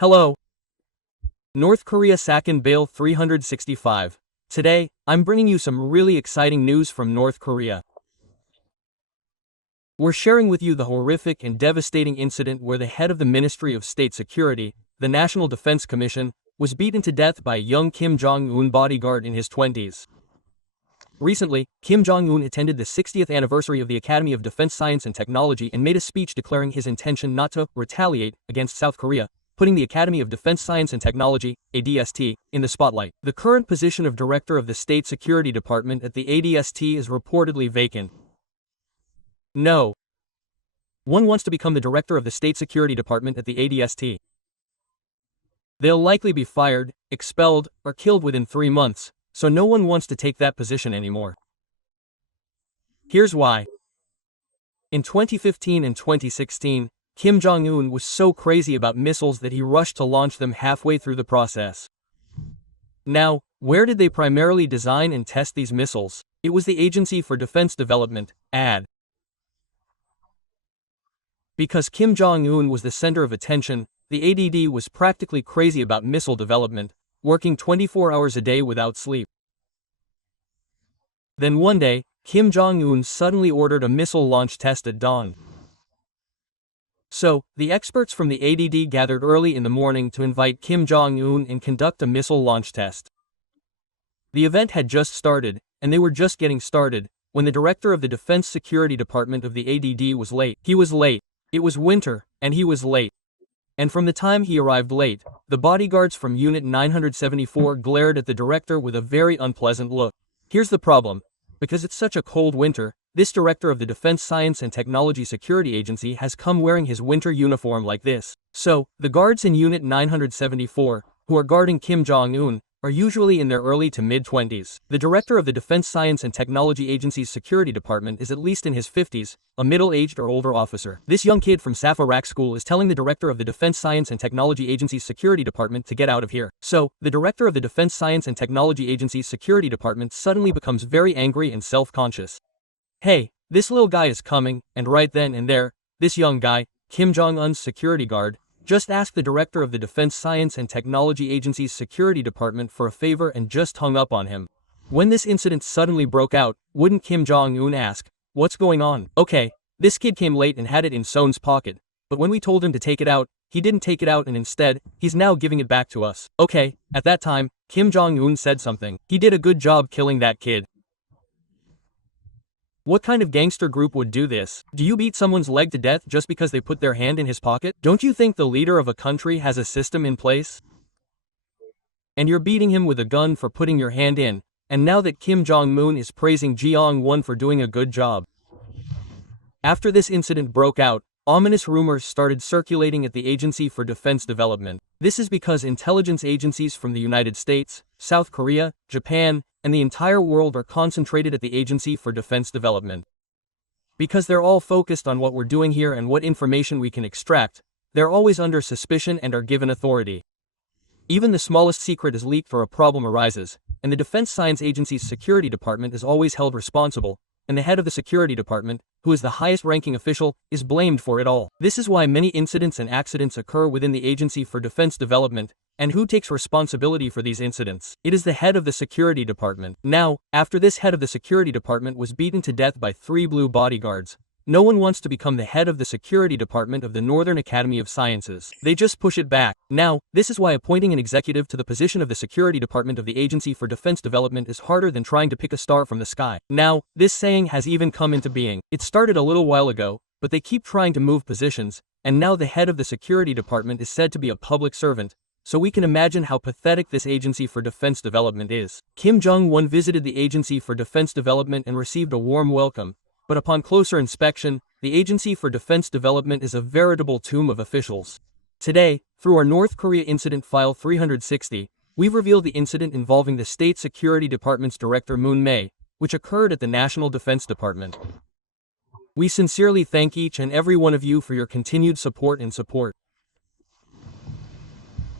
Hello. North Korea Sakin Bail 365. Today, I'm bringing you some really exciting news from North Korea. We're sharing with you the horrific and devastating incident where the head of the Ministry of State Security, the National Defense Commission, was beaten to death by a young Kim Jong-un bodyguard in his 20s. Recently, Kim Jong-un attended the 60th anniversary of the Academy of Defense Science and Technology and made a speech declaring his intention not to retaliate against South Korea, putting the Academy of Defense Science and Technology, ADST, in the spotlight. The current position of Director of the State Security Department at the ADST is reportedly vacant. No one wants to become the Director of the State Security Department at the ADST. They'll likely be fired, expelled, or killed within 3 months, so no one wants to take that position anymore. Here's why. In 2015 and 2016, Kim Jong-un was so crazy about missiles that he rushed to launch them halfway through the process. Now, where did they primarily design and test these missiles? It was the Agency for Defense Development, AD. Because Kim Jong-un was the center of attention, the ADD was practically crazy about missile development, working 24 hours a day without sleep. Then one day, Kim Jong-un suddenly ordered a missile launch test at dawn. So, the experts from the ADD gathered early in the morning to invite Kim Jong-un and conduct a missile launch test. The event had just started, and they were just getting started, when the director of the Defense Security Department of the ADD was late. He was late. It was winter, and he was late. And from the time he arrived late, the bodyguards from Unit 974 glared at the director with a very unpleasant look. Here's the problem. Because it's such a cold winter, this director of the Defense Science and Technology Security Agency has come wearing his winter uniform like this. So, the guards in Unit 974, who are guarding Kim Jong-un, are usually in their early to mid-20s. The director of the Defense Science and Technology Agency's security department is at least in his 50s, a middle-aged or older officer. This young kid from Safarak School is telling the director of the Defense Science and Technology Agency's security department to get out of here. So, the director of the Defense Science and Technology Agency's security department suddenly becomes very angry and self-conscious. Hey, this little guy is coming, and right then and there, this young guy, Kim Jong-un's security guard, just asked the director of the Defense Science and Technology Agency's security department for a favor and just hung up on him. When this incident suddenly broke out, wouldn't Kim Jong-un ask, "What's going on?" Okay, this kid came late and had it in Son's pocket, but when we told him to take it out, he didn't take it out and instead, he's now giving it back to us. Okay, at that time, Kim Jong-un said something. He did a good job killing that kid. What kind of gangster group would do this? Do you beat someone's leg to death just because they put their hand in his pocket? Don't you think the leader of a country has a system in place? And you're beating him with a gun for putting your hand in, and now that Kim Jong-un is praising Jong-un for doing a good job. After this incident broke out, ominous rumors started circulating at the Agency for Defense Development. This is because intelligence agencies from the United States, South Korea, Japan, and the entire world are concentrated at the Agency for Defense Development. Because they're all focused on what we're doing here and what information we can extract, they're always under suspicion and are given authority. Even the smallest secret is leaked or a problem arises, and the Defense Science Agency's security department is always held responsible, and the head of the security department, who is the highest-ranking official, is blamed for it all. This is why many incidents and accidents occur within the Agency for Defense Development, and who takes responsibility for these incidents? It is the head of the security department. Now, after this head of the security department was beaten to death by 3 blue bodyguards, no one wants to become the head of the security department of the Northern Academy of Sciences. They just push it back. Now, this is why appointing an executive to the position of the security department of the Agency for Defense Development is harder than trying to pick a star from the sky. Now, this saying has even come into being. It started a little while ago, but they keep trying to move positions, and now the head of the security department is said to be a public servant, so we can imagine how pathetic this Agency for Defense Development is. Kim Jong-un visited the Agency for Defense Development and received a warm welcome, but upon closer inspection, the Agency for Defense Development is a veritable tomb of officials. Today, through our North Korea Incident File 360, we've revealed the incident involving the State Security Department's Director Moon May, which occurred at the National Defense Department. We sincerely thank each and every one of you for your continued support.